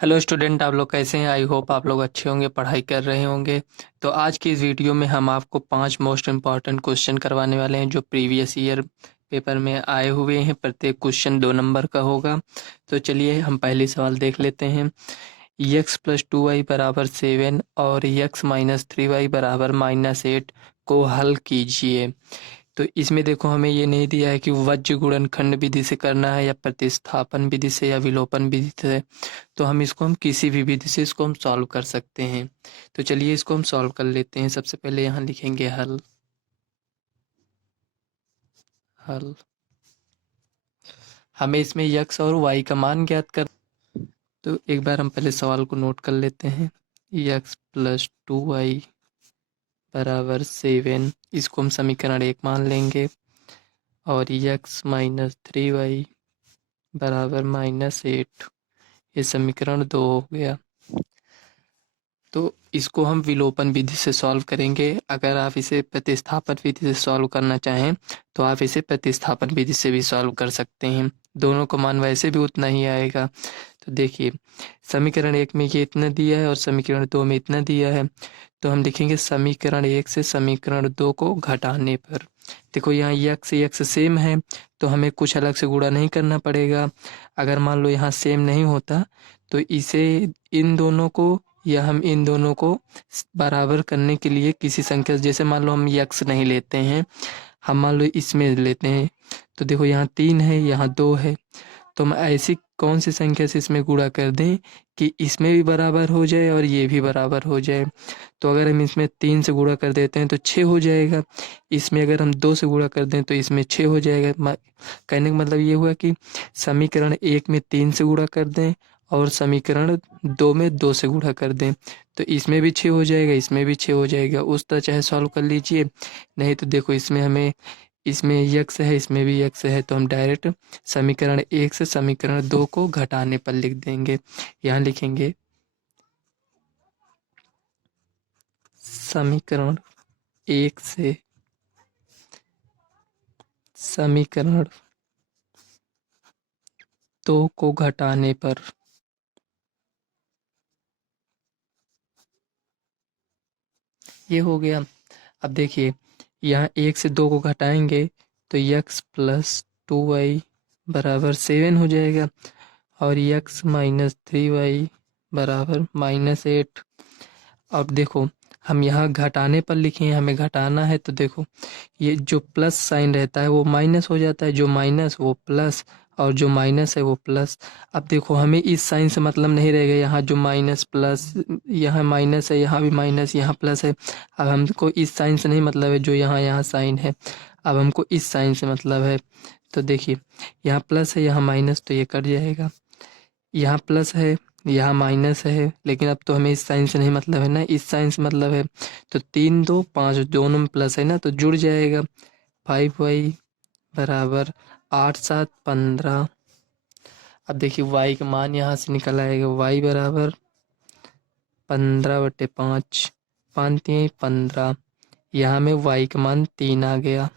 Hello student, आप लोग कैसे हैं? आई होप आप लोग अच्छे होंगे, पढ़ाई कर रहे होंगे। तो आज की इस वीडियो में हम आपको 5 मोस्ट इम्पॉर्टेंट क्वेश्चन करवाने वाले हैं जो प्रीवियस ईयर पेपर में आए हुए हैं। प्रत्येक क्वेश्चन 2 नंबर का होगा। तो चलिए हम पहले सवाल देख लेते हैं। x प्लस 2y बराबर 7 और x माइनस 3y बराबर -8 को हल कीजिए। तो इसमें देखो, हमें ये नहीं दिया है कि वज्र गुणनखंड विधि से करना है या प्रतिस्थापन विधि से या विलोपन विधि से। तो हम किसी भी विधि से इसको हम सॉल्व कर सकते हैं। तो चलिए इसको हम सॉल्व कर लेते हैं। सबसे पहले यहाँ लिखेंगे हल। हल हमें इसमें x और y का मान ज्ञात कर। तो एक बार हम पहले सवाल को नोट कर लेते हैं। x प्लस 2y बराबर 7, इसको हम समीकरण 1 मान लेंगे। और x माइनस 3y बराबर -8, ये समीकरण 2 हो गया। तो इसको हम विलोपन विधि से सॉल्व करेंगे। अगर आप इसे प्रतिस्थापन विधि से सॉल्व करना चाहें तो आप इसे प्रतिस्थापन विधि से भी सॉल्व कर सकते हैं। दोनों का मान वैसे भी उतना ही आएगा। तो देखिए, समीकरण 1 में ये इतना दिया है और समीकरण 2 में इतना दिया है। तो हम लिखेंगे समीकरण 1 से समीकरण 2 को घटाने पर। देखो, यहाँ यक्स सेम है तो हमें कुछ अलग से गुणा नहीं करना पड़ेगा। अगर मान लो यहाँ सेम नहीं होता तो इसे इन दोनों को या हम इन दोनों को बराबर करने के लिए किसी संख्या, जैसे मान लो हम यक्स नहीं लेते हैं, हम मान लो इसमें लेते हैं। तो देखो, यहाँ 3 है, यहाँ 2 है। तो हम ऐसी कौन सी संख्या से इसमें गुणा कर दें कि इसमें भी बराबर हो जाए और ये भी बराबर हो जाए। तो अगर हम इसमें 3 से गुणा कर देते हैं तो 6 हो जाएगा। इसमें अगर हम 2 से गुणा कर दें तो इसमें 6 हो जाएगा। कहने का मतलब ये हुआ कि समीकरण 1 में 3 से गुणा कर दें और समीकरण 2 में 2 से गुणा कर दें तो इसमें भी 6 हो जाएगा, इसमें भी 6 हो जाएगा। उस तरह चाहे सॉल्व कर लीजिए। नहीं तो देखो, इसमें यक्स है, इसमें भी यक्स है, तो हम डायरेक्ट समीकरण 1 से समीकरण 2 को घटाने पर लिख देंगे। यहाँ लिखेंगे समीकरण 1 से समीकरण 2 को घटाने पर। ये हो गया। अब देखिए, यहाँ 1 से 2 को घटाएंगे तो यक्स प्लस 2y बराबर 7 हो जाएगा और यक्स माइनस 3y बराबर -8। अब देखो, हम यहाँ घटाने पर लिखे हैं, हमें घटाना है। तो देखो, ये जो प्लस साइन रहता है वो माइनस हो जाता है, जो माइनस वो प्लस, और जो माइनस है वो प्लस। अब देखो, हमें इस साइन से मतलब नहीं रहेगा। यहाँ जो माइनस प्लस, यहाँ माइनस है, यहाँ भी माइनस, यहाँ प्लस है। अब हमको इस साइन से नहीं मतलब है जो यहाँ यहाँ साइन है। अब हमको इस साइन से मतलब है। तो देखिए, यहाँ प्लस है, यहाँ माइनस, तो ये कट जाएगा। यहाँ प्लस है, यहाँ माइनस है, लेकिन अब तो हमें इस साइन से नहीं मतलब है ना, इस साइन से मतलब है। तो 3 2 5 दोनों में प्लस है ना, तो जुड़ जाएगा। 5y बराबर 8 7 15। अब देखिए, y का मान यहाँ से निकल आएगा। y बराबर 15/5, 5 3 15। यहाँ में y का मान 3 आ गया।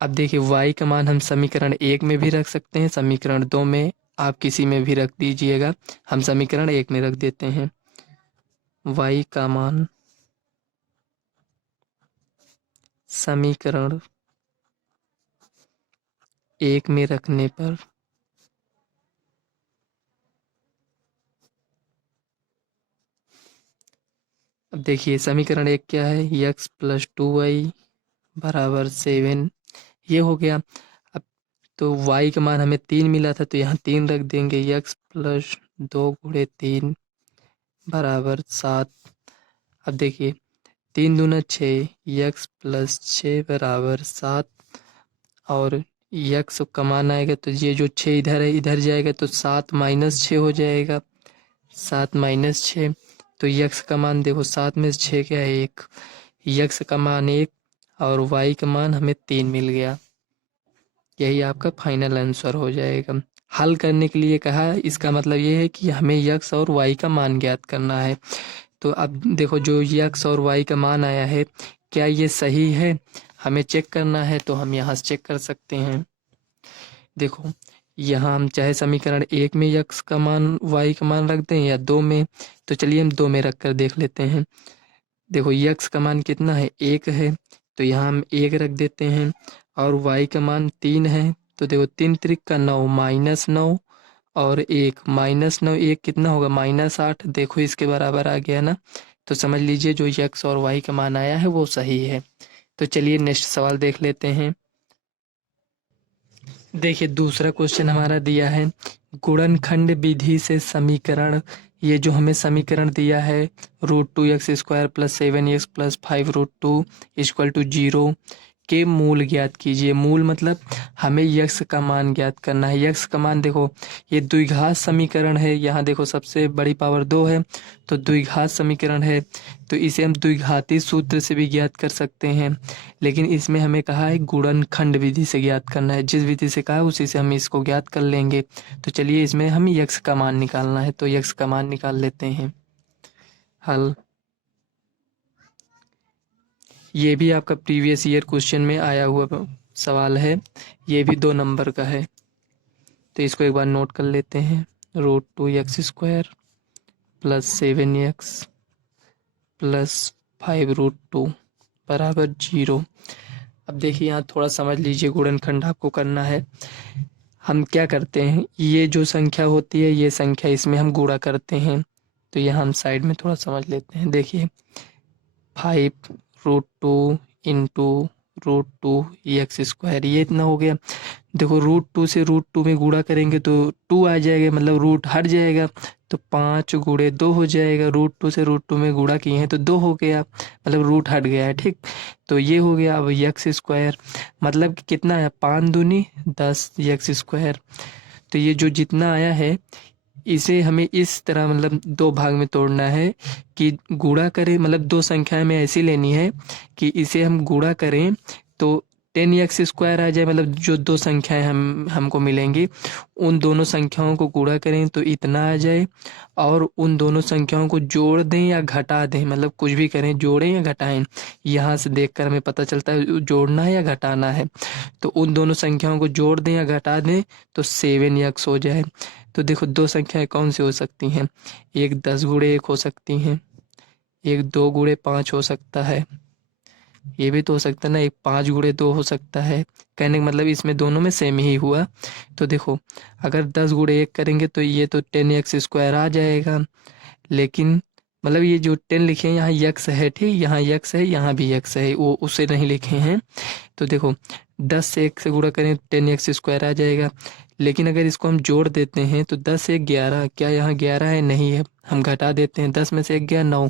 अब देखिए, y का मान हम समीकरण 1 में भी रख सकते हैं, समीकरण 2 में, आप किसी में भी रख दीजिएगा। हम समीकरण 1 में रख देते हैं। y का मान समीकरण 1 में रखने पर अब देखिए, समीकरण 1 क्या है? x प्लस 2y बराबर 7, ये हो गया। अब तो y का मान हमें 3 मिला था तो यहाँ 3 रख देंगे। x प्लस 2 गुणे 3 बराबर 7। अब देखिए, 3 दूना 6, x प्लस 6 बराबर 7। और यक्स का मान आएगा तो ये जो 6 इधर है, इधर जाएगा तो 7 माइनस 6 हो जाएगा। 7 माइनस 6, तो यक्स का मान देखो, 7 में से 6 क्या है? 1। यक्स का मान 1 और वाई का मान हमें 3 मिल गया। यही आपका फाइनल आंसर हो जाएगा। हल करने के लिए कहा है, इसका मतलब ये है कि हमें यक्स और वाई का मान ज्ञात करना है। तो अब देखो, जो यक्स और वाई का मान आया है, क्या ये सही है? हमें चेक करना है, तो हम यहाँ से चेक कर सकते हैं। देखो, यहाँ हम चाहे समीकरण 1 में यक्स का मान वाई का मान रख दें या 2 में, तो चलिए हम 2 में रख कर देख लेते हैं। देखो यक्स का मान कितना है, 1 है, तो यहाँ हम 1 रख देते हैं, और वाई का मान 3 है, तो देखो 3 त्रिक का 9 -9 और 1 -9 1 कितना होगा -8। देखो इसके बराबर आ गया ना, तो समझ लीजिए जो यक्स और वाई का मान आया है वो सही है। तो चलिए नेक्स्ट सवाल देख लेते हैं। देखिए दूसरा क्वेश्चन हमारा दिया है गुणनखंड विधि से समीकरण। ये जो हमें समीकरण दिया है √2x² + 7x + 5√2 = 0 के मूल ज्ञात कीजिए। मूल मतलब हमें यक्स का मान ज्ञात करना है। यक्स का मान देखो ये द्विघात समीकरण है, यहाँ देखो सबसे बड़ी पावर 2 है, तो द्विघात समीकरण है, तो इसे हम द्विघाती सूत्र से भी ज्ञात कर सकते हैं, लेकिन इसमें हमें कहा है गुणनखंड विधि से ज्ञात करना है। जिस विधि से कहा है उसी से हम इसको ज्ञात कर लेंगे। तो चलिए इसमें हम यक्स का मान निकालना है, तो यक्स का मान निकाल लेते हैं। हल ये भी आपका प्रीवियस ईयर क्वेश्चन में आया हुआ सवाल है, ये भी 2 नंबर का है, तो इसको एक बार नोट कर लेते हैं। √2x² + 7x + 5√2 बराबर 0। अब देखिए यहाँ थोड़ा समझ लीजिए, गुणनखंड आपको करना है। हम क्या करते हैं, ये जो संख्या होती है ये संख्या इसमें हम गुणा करते हैं, तो यहाँ हम साइड में थोड़ा समझ लेते हैं। देखिए 5√2 इंटू √2x², ये इतना हो गया। देखो √2 से √2 में गुणा करेंगे तो 2 आ जाएगा, मतलब रूट हट जाएगा, तो 5 × 2 हो जाएगा। √2 से √2 में गुणा किए हैं तो 2 हो गया, मतलब रूट हट गया है, ठीक। तो ये हो गया। अब x², मतलब कि कितना है, 5 दूनी 10 x²। तो ये जो जितना आया है इसे हमें इस तरह मतलब 2 भाग में तोड़ना है कि गुणा करें, मतलब 2 संख्याएं में ऐसी लेनी है कि इसे हम गुणा करें तो 10x² आ जाए, मतलब जो 2 संख्याएं हमको मिलेंगी उन दोनों संख्याओं को गुणा करें तो इतना आ जाए, और उन दोनों संख्याओं को जोड़ दें या घटा दें, मतलब कुछ भी करें, जोड़ें या घटाएं, यहाँ से देखकर हमें पता चलता है जोड़ना है या घटाना है। तो उन दोनों संख्याओं को जोड़ दें या घटा दें तो 7x हो जाए। तो देखो 2 संख्याएं कौन सी हो सकती हैं, एक 10 × 1 हो सकती हैं, एक 2 × 5 हो सकता है, ये भी तो हो सकता है ना, एक 5 × 2 हो सकता है। कहने का मतलब इसमें दोनों में सेम ही हुआ। तो देखो अगर 10 × 1 करेंगे तो ये तो 10x² आ जाएगा, लेकिन मतलब ये जो 10 लिखे हैं यहाँ यक्स है, ठीक, यहाँ यक्स है, यहाँ भी यक्स है, वो उसे नहीं लिखे हैं। तो देखो 10 से 1 से गुणा करें 10x² आ जाएगा, लेकिन अगर इसको हम जोड़ देते हैं तो 10 से 11, क्या यहाँ 11 है, नहीं है, हम घटा देते हैं, 10 में से 1 गया 9,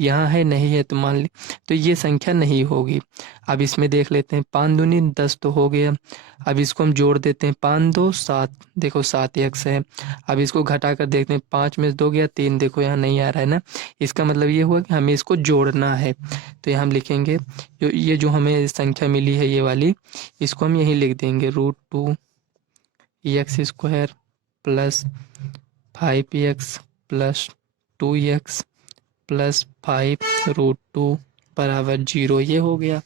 यहाँ है, नहीं है, तो मान ली तो ये संख्या नहीं होगी। अब इसमें देख लेते हैं, 5 दूनी 10 तो हो गया। अब इसको हम जोड़ देते हैं, 5 2 7, देखो 7x है। अब इसको घटा कर देखते हैं, 5 में से 2 गया 3, देखो यहाँ नहीं आ रहा है ना, इसका मतलब ये हुआ कि हमें इसको जोड़ना है। तो यहाँ हम लिखेंगे जो ये जो हमें संख्या मिली है ये वाली, इसको हम यहीं लिख देंगे √2x² + 5x + 2x + 5√2 बराबर 0, ये हो गया।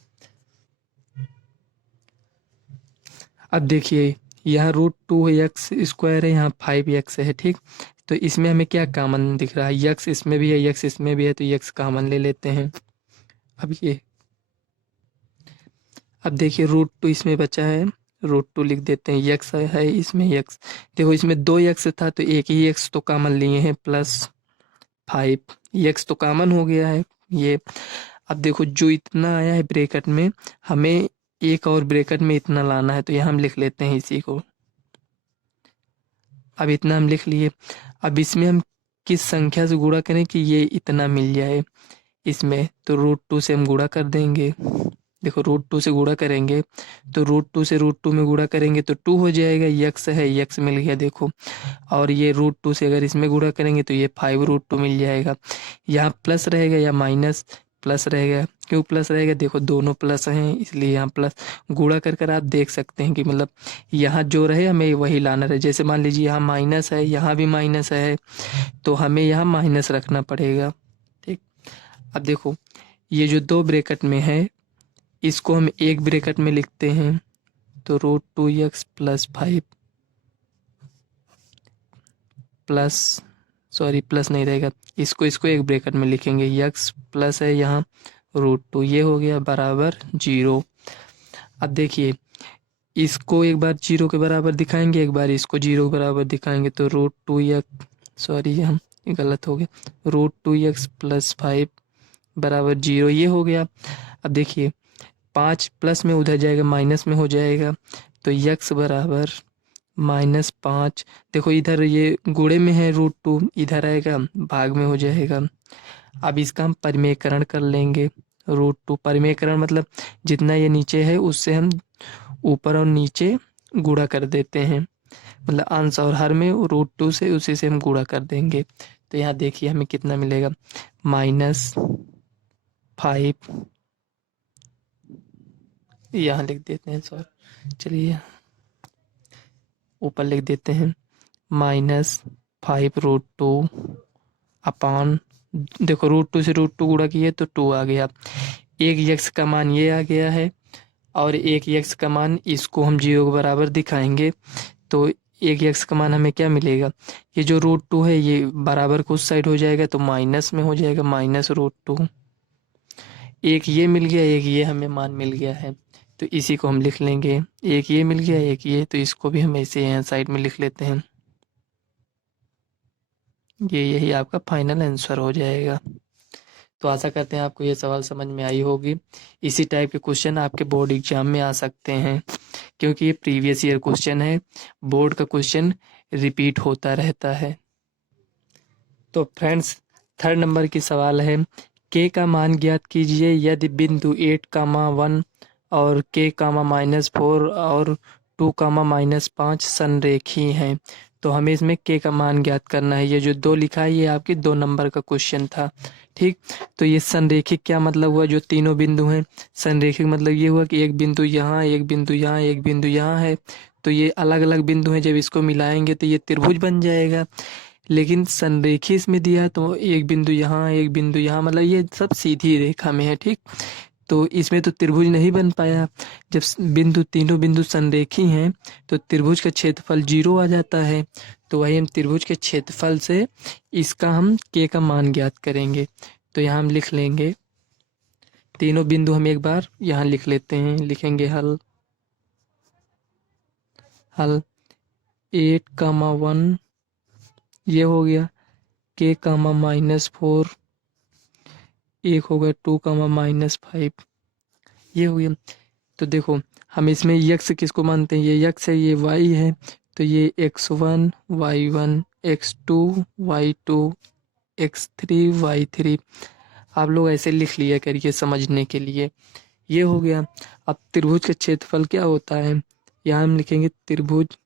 अब देखिए यहाँ √2x² है, यहाँ 5x है, ठीक। तो इसमें हमें क्या कॉमन दिख रहा है, यक्स इसमें भी है, यक्स इसमें भी है, तो यक्स कॉमन ले लेते हैं। अब ये अब देखिए √2 इसमें बचा है, √2 लिख देते हैं, यक्स है इसमें यक्स, देखो इसमें 2 यक्स था तो एक ही यक्स तो कॉमन लिए हैं, +5 यक्स तो कॉमन हो गया है ये। अब देखो जो इतना आया है ब्रैकेट में, हमें एक और ब्रैकेट में इतना लाना है, तो यहाँ हम लिख लेते हैं इसी को। अब इतना हम लिख लिए। अब इसमें हम किस संख्या से गुणा करें कि ये इतना मिल जाए, इसमें तो √2 से हम गुणा कर देंगे। देखो √2 से गुणा करेंगे तो √2 से √2 में गुणा करेंगे तो 2 हो जाएगा, यक्स है, यक्स मिल गया देखो। और ये √2 से अगर इसमें गुणा करेंगे तो ये 5√2 मिल जाएगा। यहाँ प्लस रहेगा या माइनस, प्लस रहेगा, क्यों प्लस रहेगा, देखो दोनों प्लस हैं इसलिए यहाँ प्लस। गुणा कर कर आप देख सकते हैं कि मतलब यहाँ जो रहे हमें वही लाना रहे। जैसे मान लीजिए यहाँ माइनस है, यहाँ भी माइनस है, तो हमें यहाँ माइनस रखना पड़ेगा, ठीक। अब देखो ये जो 2 ब्रैकेट में है इसको हम एक ब्रैकेट में लिखते हैं, तो √2x + 5 प्लस, सॉरी प्लस नहीं रहेगा, इसको एक ब्रैकेट में लिखेंगे, यक्स प्लस है यहाँ √2, ये हो गया बराबर 0। अब देखिए इसको एक बार 0 के बराबर दिखाएंगे, एक बार इसको 0 के बराबर दिखाएंगे, तो √2x, सॉरी ये गलत हो गया, √2x + 5 बराबर 0, ये हो गया। अब देखिए 5 प्लस में उधर जाएगा माइनस में हो जाएगा, तो x बराबर -5, देखो इधर ये गुणे में है √2, इधर आएगा भाग में हो जाएगा। अब इसका हम परिमेयकरण कर लेंगे, √2 परिमेयकरण मतलब जितना ये नीचे है उससे हम ऊपर और नीचे गुणा कर देते हैं, मतलब अंश और हर में √2 से उसी से हम गुणा कर देंगे। तो यहाँ देखिए हमें कितना मिलेगा, -5, यहाँ लिख देते हैं, सॉरी चलिए ऊपर लिख देते हैं, -5 √2 अपान, देखो √2 से √2 गुणा किए तो 2 आ गया, एक यक्स का मान ये आ गया है और एक यक्स का मान इसको हम 0 के बराबर दिखाएंगे, तो एक यक्स का मान हमें क्या मिलेगा, ये जो √2 है ये बराबर को उस साइड हो जाएगा तो माइनस में हो जाएगा, -√2, एक ये मिल गया, एक ये हमें मान मिल गया है, तो इसी को हम लिख लेंगे, एक ये मिल गया एक ये, तो इसको भी हम ऐसे यहाँ साइड में लिख लेते हैं, यही आपका फाइनल आंसर हो जाएगा। तो आशा करते हैं आपको ये सवाल समझ में आई होगी। इसी टाइप के क्वेश्चन आपके बोर्ड एग्जाम में आ सकते हैं, क्योंकि ये प्रीवियस ईयर क्वेश्चन है, बोर्ड का क्वेश्चन रिपीट होता रहता है। तो फ्रेंड्स 3rd नंबर की सवाल है, k का मान ज्ञात कीजिए यदि बिंदु 8, 1 और k, -4 और 2, -5 संरेखी हैं। तो हमें इसमें k का मान ज्ञात करना है, ये जो 2 लिखा है ये आपके 2 नंबर का क्वेश्चन था, ठीक। तो ये संरेखिक क्या मतलब हुआ, जो तीनों बिंदु हैं, संरेखिक मतलब ये हुआ कि एक बिंदु यहाँ, एक बिंदु यहाँ, एक बिंदु यहाँ है, तो ये अलग अलग बिंदु हैं, जब इसको मिलाएंगे तो ये त्रिभुज बन जाएगा। लेकिन संरेखी इसमें दिया तो एक बिंदु यहाँ, एक बिंदु यहाँ, मतलब ये सब सीधी रेखा में है, ठीक। तो इसमें तो त्रिभुज नहीं बन पाया, जब तीनों बिंदु संरेखी हैं तो त्रिभुज का क्षेत्रफल 0 आ जाता है, तो वही हम त्रिभुज के क्षेत्रफल से इसका हम k का मान ज्ञात करेंगे। तो यहाँ हम लिख लेंगे तीनों बिंदु, हम एक बार यहाँ लिख लेते हैं, लिखेंगे हल 8, 1 ये हो गया, k, -4, एक हो गया 2, -5 ये हो गया। तो देखो हम इसमें यक्स किसको मानते हैं, ये यक्स है, ये y है, तो ये x1 y1 x2 y2 x3 y3, आप लोग ऐसे लिख लिया करिए समझने के लिए, ये हो गया। अब त्रिभुज का क्षेत्रफल क्या होता है, यहाँ हम लिखेंगे त्रिभुज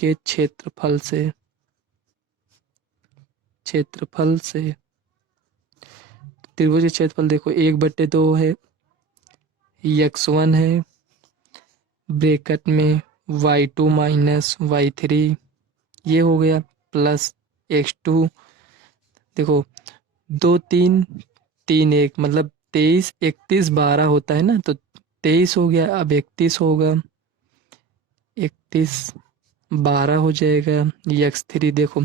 के क्षेत्रफल से, त्रिभुज के क्षेत्रफल देखो 1/2 है, x1 है ब्रैकेट में y2 - y3 ये हो गया, प्लस x2, देखो 2 3 3 1 मतलब 23 31 12 होता है ना, तो 23 हो गया, अब 31 होगा, 31 12 हो जाएगा, x3 देखो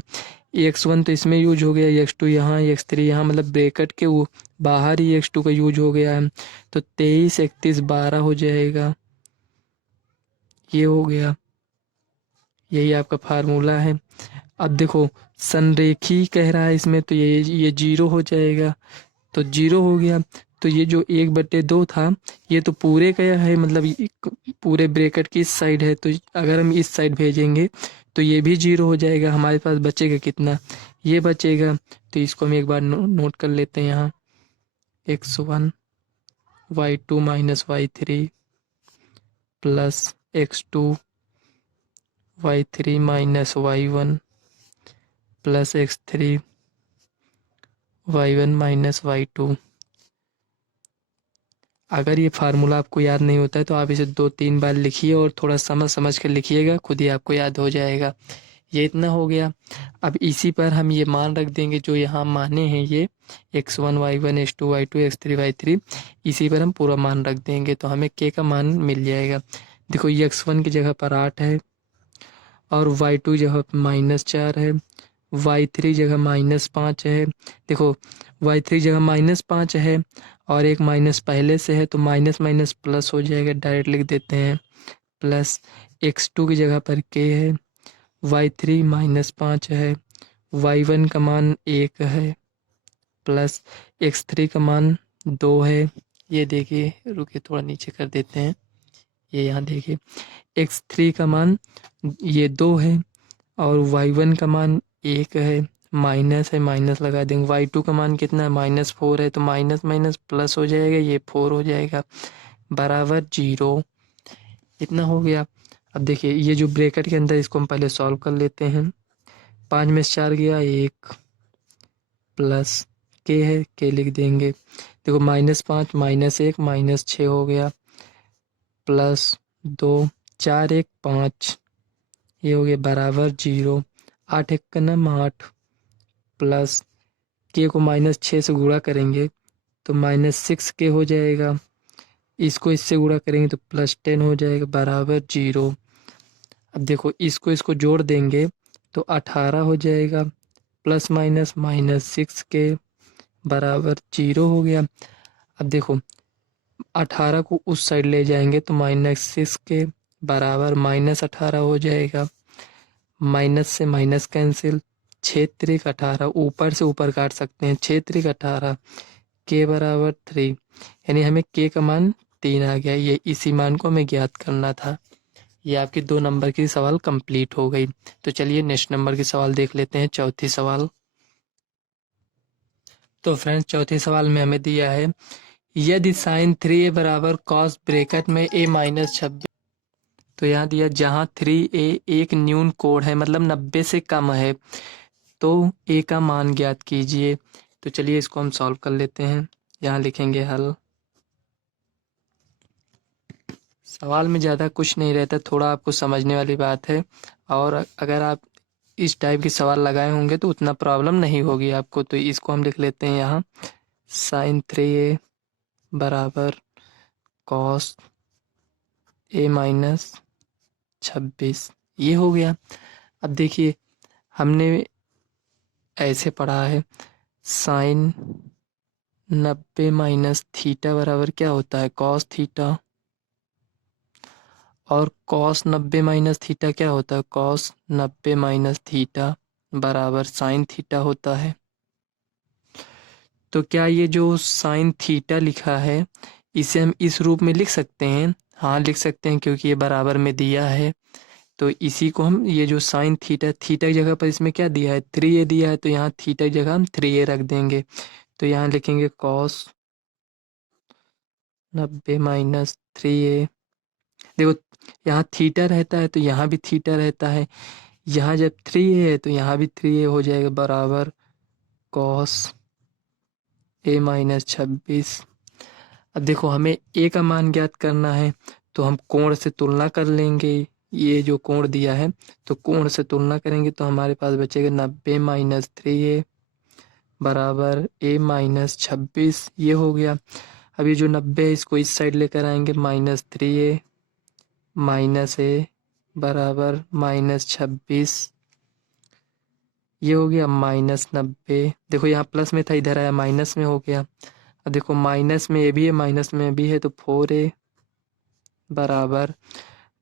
x1 तो इसमें यूज हो गया, x2 यहाँ, x3 यहाँ, मतलब ब्रैकेट के वो बाहर ही x2 का यूज हो गया है, तो 23 31 12 हो जाएगा, ये हो गया, यही आपका फार्मूला है। अब देखो संरेखी कह रहा है इसमें, तो ये 0 हो जाएगा, तो 0 हो गया, तो ये जो 1/2 था ये तो पूरे का है, मतलब पूरे ब्रैकेट की इस साइड है, तो अगर हम इस साइड भेजेंगे तो ये भी 0 हो जाएगा, हमारे पास बचेगा कितना, ये बचेगा, तो इसको हम एक बार नोट कर लेते हैं यहाँ, x1 y2 - y3 plus x2 y3 - y1 plus x3 y1 - y2। अगर ये फार्मूला आपको याद नहीं होता है तो आप इसे 2-3 बार लिखिए और थोड़ा समझ समझ कर लिखिएगा, खुद ही आपको याद हो जाएगा। ये इतना हो गया। अब इसी पर हम ये मान रख देंगे जो यहाँ माने हैं, ये x1 y1 x2 y2 x3 y3, इसी पर हम पूरा मान रख देंगे तो हमें k का मान मिल जाएगा। देखो ये x1 की जगह पर 8 है और y2 जगह पर -4 है, y3 जगह -5 है। देखो y3 जगह -5 है और एक माइनस पहले से है तो माइनस माइनस प्लस हो जाएगा, डायरेक्ट लिख देते हैं। प्लस x2 की जगह पर k है, y3 -5 है, y1 का मान 1 है, प्लस x3 का मान 2 है। ये देखिए, रुकिए थोड़ा नीचे कर देते हैं, ये यहाँ देखिए x3 का मान ये 2 है और y1 का मान 1 है, माइनस है माइनस लगा देंगे। y2 का मान कितना है, -4 है तो माइनस माइनस प्लस हो जाएगा, ये 4 हो जाएगा, बराबर 0। इतना हो गया। अब देखिए ये जो ब्रैकेट के अंदर, इसको हम पहले सॉल्व कर लेते हैं। 5 में से 4 गया 1, प्लस के है, के लिख देंगे। देखो -5 -1 -6 हो गया, प्लस 2 4 1 5, ये हो गया बराबर 0। 8 1 का नाम 8, प्लस के को -6 से गुणा करेंगे तो -6 के हो जाएगा, इसको इससे गुणा करेंगे तो +10 हो जाएगा, बराबर 0। अब देखो इसको इसको जोड़ देंगे तो 18 हो जाएगा, प्लस माइनस -6 के, बराबर 0 हो गया। अब देखो 18 को उस साइड ले जाएंगे तो -6 के बराबर -18 हो जाएगा, माइनस से माइनस कैंसिल, 6 त्रिक 18, ऊपर से ऊपर काट सकते हैं, 6 त्रिक 18, के बराबर 3, यानी हमें के का मान 3 आ गया। ये इसी मान को हमें ज्ञात करना था। ये आपकी 2 नंबर की सवाल कंप्लीट हो गई। तो चलिए नेक्स्ट नंबर की सवाल देख लेते हैं, चौथी सवाल। तो फ्रेंड्स चौथे सवाल में हमें दिया है, यदि साइन 3a बराबर कॉस ब्रैकेट में a -26, तो यहाँ दिया जहाँ 3a एक न्यून कोण है, मतलब 90 से कम है, तो a का मान ज्ञात कीजिए। तो चलिए इसको हम सॉल्व कर लेते हैं। यहाँ लिखेंगे हल। सवाल में ज़्यादा कुछ नहीं रहता, थोड़ा आपको समझने वाली बात है, और अगर आप इस टाइप के सवाल लगाए होंगे तो उतना प्रॉब्लम नहीं होगी आपको। तो इसको हम लिख लेते हैं यहाँ, साइन 3a बराबर कॉस a -26, ये हो गया। अब देखिए हमने ऐसे पढ़ा है, साइन 90 माइनस थीटा बराबर क्या होता है, कॉस थीटा, और कॉस 90 माइनस थीटा क्या होता है, कॉस 90 माइनस थीटा बराबर साइन थीटा होता है। तो क्या ये जो साइन थीटा लिखा है इसे हम इस रूप में लिख सकते हैं? हाँ लिख सकते हैं, क्योंकि ये बराबर में दिया है। तो इसी को हम, ये जो साइन थीटा, थीटा की जगह पर इसमें क्या दिया है, 3a दिया है, तो यहाँ थीटा की जगह हम 3a रख देंगे। तो यहाँ लिखेंगे कॉस 90 माइनस 3a। देखो यहाँ थीटा रहता है तो यहाँ भी थीटा रहता है, यहाँ जब 3a है तो यहाँ भी 3a हो जाएगा, बराबर कॉस a -26। अब देखो हमें a का मान ज्ञात करना है, तो हम कोण से तुलना कर लेंगे। ये जो कोण दिया है तो कोण से तुलना करेंगे तो हमारे पास बचेगा 90 माइनस 3a बराबर a -26, ये हो गया। अब ये जो 90 है इसको इस साइड लेकर आएंगे, -3a माइनस a बराबर -26, ये हो गया -90। देखो यहाँ प्लस में था, इधर आया माइनस में हो गया। अब देखो माइनस में ए भी है माइनस में भी है, तो 4a बराबर,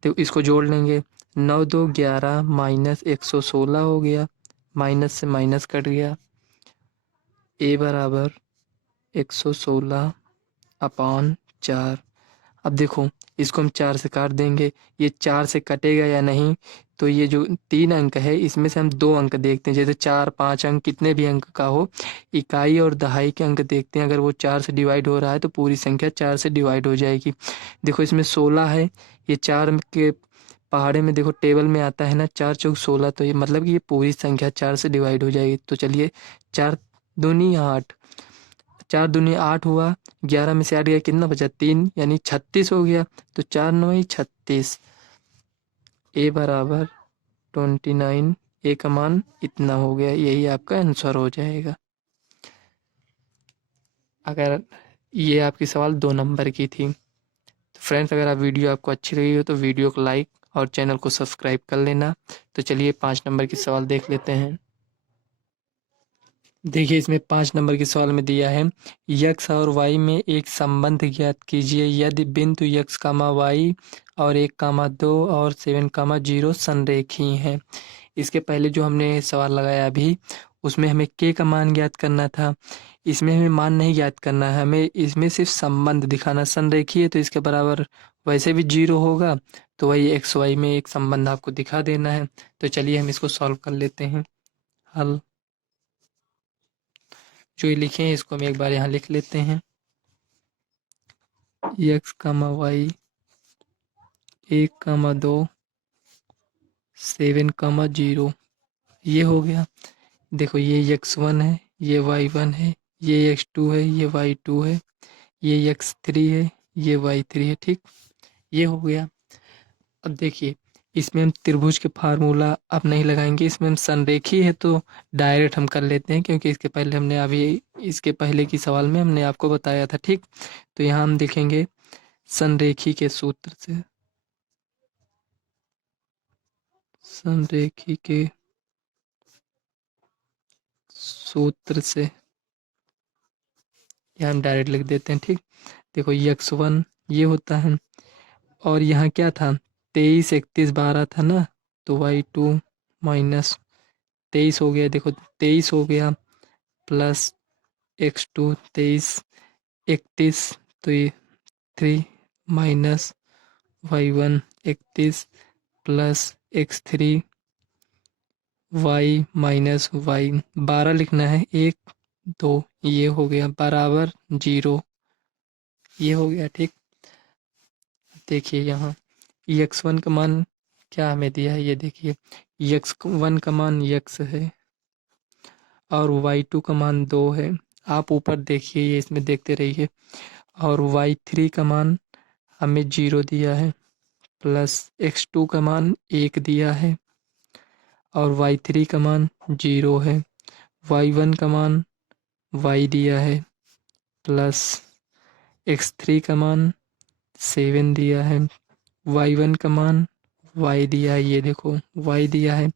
तो इसको जोड़ लेंगे, 9 2 11 माइनस 116 हो गया, माइनस से माइनस कट गया, a बराबर 116 अपॉन 4। अब देखो इसको हम 4 से काट देंगे, ये 4 से कटेगा या नहीं, तो ये जो 3 अंक है इसमें से हम 2 अंक देखते हैं, जैसे 4 5 अंक कितने भी अंक का हो, इकाई और दहाई के अंक देखते हैं, अगर वो 4 से डिवाइड हो रहा है तो पूरी संख्या 4 से डिवाइड हो जाएगी। देखो इसमें 16 है, ये 4 के पहाड़े में देखो टेबल में आता है ना, 4 चौक 16, तो ये मतलब कि ये पूरी संख्या 4 से डिवाइड हो जाएगी। तो चलिए 4 दूनी 8, 4 दूनी 8 हुआ, 11 में से 8 गया, कितना बचा 3, यानी 36 हो गया। तो 4 9 36, ए बराबर 29, ए का मान इतना हो गया, यही आपका आंसर हो जाएगा। अगर ये आपकी सवाल 2 नंबर की थी। तो फ्रेंड्स अगर आप वीडियो आपको अच्छी लगी हो तो वीडियो को लाइक और चैनल को सब्सक्राइब कर लेना। तो चलिए 5 नंबर की सवाल देख लेते हैं। देखिए इसमें 5 नंबर के सवाल में दिया है यक्स और वाई में एक संबंध ज्ञात कीजिए यदि बिंदु यक्स कामा वाई और 1,2 और 7,0 संरेखी हैं। इसके पहले जो हमने सवाल लगाया अभी उसमें हमें के का मान ज्ञात करना था। इसमें हमें मान नहीं ज्ञात करना है, हमें इसमें सिर्फ संबंध दिखाना। संरेखी है तो इसके बराबर वैसे भी 0 होगा, तो वही एक्स वाई में एक संबंध आपको दिखा देना है। तो चलिए हम इसको सॉल्व कर लेते हैं। हल जो ये लिखे हैं इसको हम एक बार यहाँ लिख लेते हैं। एक्स कामा वाई 1,2 7,0 ये हो गया। देखो ये x1 है, ये y1 है, ये x2 है, ये y2 है, ये x3 है, ये y3 है। ठीक, ये हो गया। अब देखिए इसमें हम त्रिभुज के फार्मूला अब नहीं लगाएंगे, इसमें हम संरेखी है तो डायरेक्ट हम कर लेते हैं, क्योंकि इसके पहले हमने अभी इसके पहले की सवाल में हमने आपको बताया था। ठीक, तो यहाँ हम देखेंगे संरेखी के सूत्र से, संरेखी के सूत्र से यहाँ हम डायरेक्ट लिख देते हैं। ठीक, देखो x1 ये होता है और यहाँ क्या था 23 31 12 था ना, तो y2 माइनस 23 हो गया। देखो 23 हो गया प्लस x2 23 31, तो ये 3 minus y1 31 plus x3 y minus y 12 लिखना है 1 2, ये हो गया बराबर 0, ये हो गया। ठीक, देखिए यहाँ x1 का मान क्या हमें दिया है, ये देखिए x1 का मान x है और y2 का मान 2 है। आप ऊपर देखिए, ये इसमें देखते रहिए। और y3 का मान हमें 0 दिया है प्लस x2 का मान 1 दिया है और y3 का मान 0 है। y1 का मान y दिया है प्लस x3 का मान 7 दिया है। y1 का मान y दिया है, ये देखो y दिया है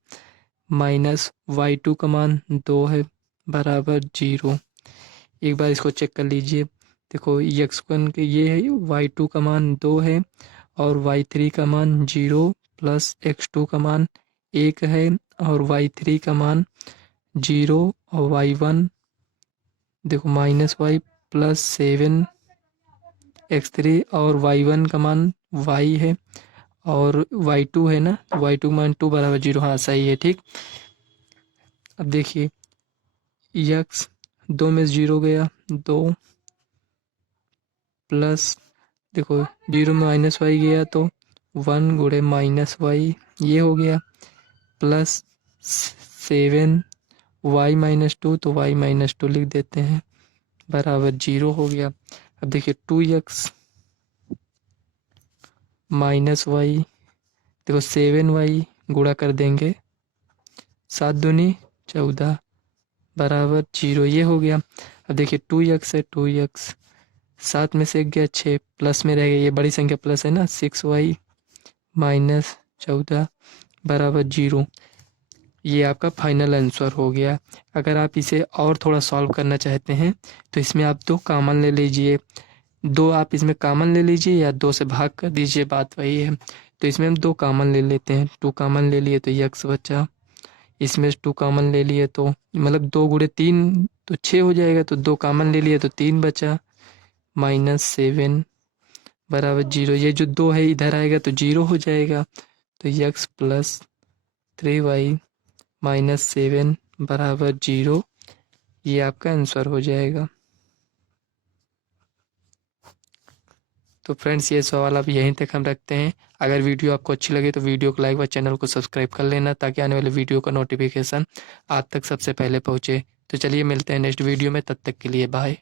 माइनस y2 का मान 2 है बराबर 0। एक बार इसको चेक कर लीजिए। देखो x1 के ये है, y2 का मान 2 है और y3 का मान 0 प्लस x2 का मान 1 है और y3 का मान 0 और y1 देखो माइनस y प्लस 7 x3 और y1 का मान y है और y2 है ना, y2 का मान 2 बराबर 0। हाँ सही है। ठीक, अब देखिए x 2 में 0 गया 2 प्लस देखो 0 में माइनस वाई गया तो 1 गुणे माइनस वाई, ये हो गया प्लस 7 y माइनस 2, तो y माइनस 2 लिख देते हैं बराबर 0 हो गया। अब देखिए 2x माइनस वाई, देखो 7y गुणा कर देंगे 7 दूनी 14 बराबर 0, ये हो गया। अब देखिए 2x है 2x 7 में से 1 गया 6 प्लस में रह गया, ये बड़ी संख्या प्लस है ना, 6y माइनस 14 बराबर 0। ये आपका फाइनल आंसर हो गया। अगर आप इसे और थोड़ा सॉल्व करना चाहते हैं तो इसमें आप 2 कॉमन ले लीजिए, 2 आप इसमें कॉमन ले लीजिए या 2 से भाग कर दीजिए, बात वही है। तो इसमें हम 2 कॉमन ले लेते हैं, 2 कॉमन ले लिए तो x बचा, इसमें 2 कॉमन ले लिए तो मतलब 2 गुणे 3 तो 6 हो जाएगा, तो 2 कॉमन ले लिए तो 3 बचा माइनस 7 बराबर 0। ये जो 2 है इधर आएगा तो 0 हो जाएगा, तो x प्लस 3y माइनस 7 बराबर 0, ये आपका आंसर हो जाएगा। तो फ्रेंड्स ये सवाल अब यहीं तक हम रखते हैं। अगर वीडियो आपको अच्छी लगे तो वीडियो को लाइक व चैनल को सब्सक्राइब कर लेना, ताकि आने वाले वीडियो का नोटिफिकेशन आप तक सबसे पहले पहुँचे। तो चलिए मिलते हैं नेक्स्ट वीडियो में, तब तक के लिए बाय।